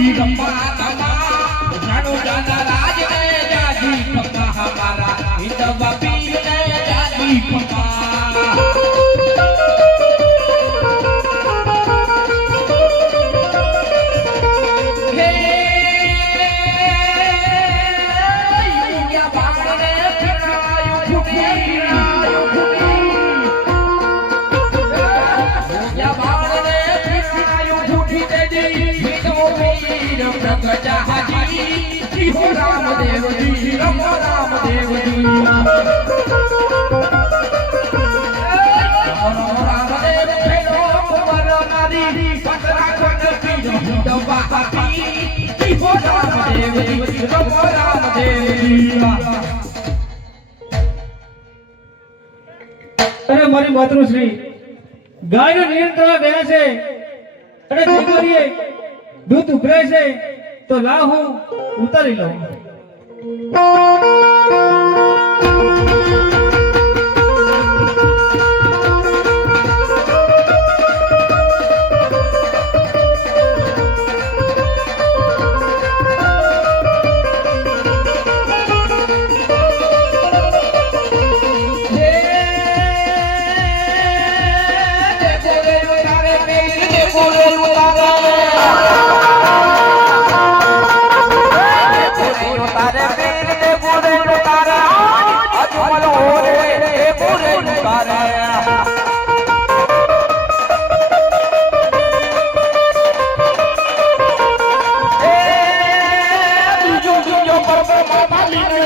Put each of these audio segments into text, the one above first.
ಈಗಪ್ಪ અરે મારી માતૃશ્રી ગાય નિયંત્રણ ગયા છે. અને દીકરીએ દૂધ ઉભરે છે. તો ના હું ઉતારી લઉં. શ્રી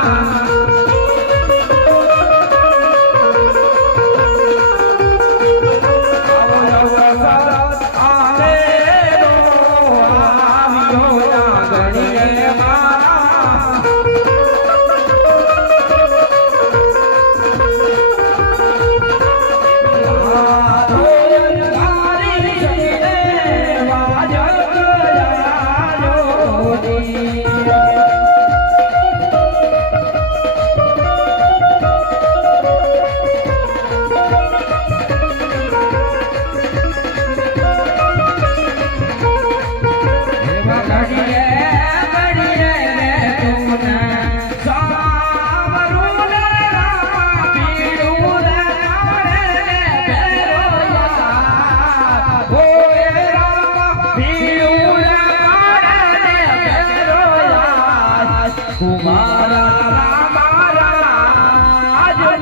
감사합니다.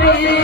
Amen.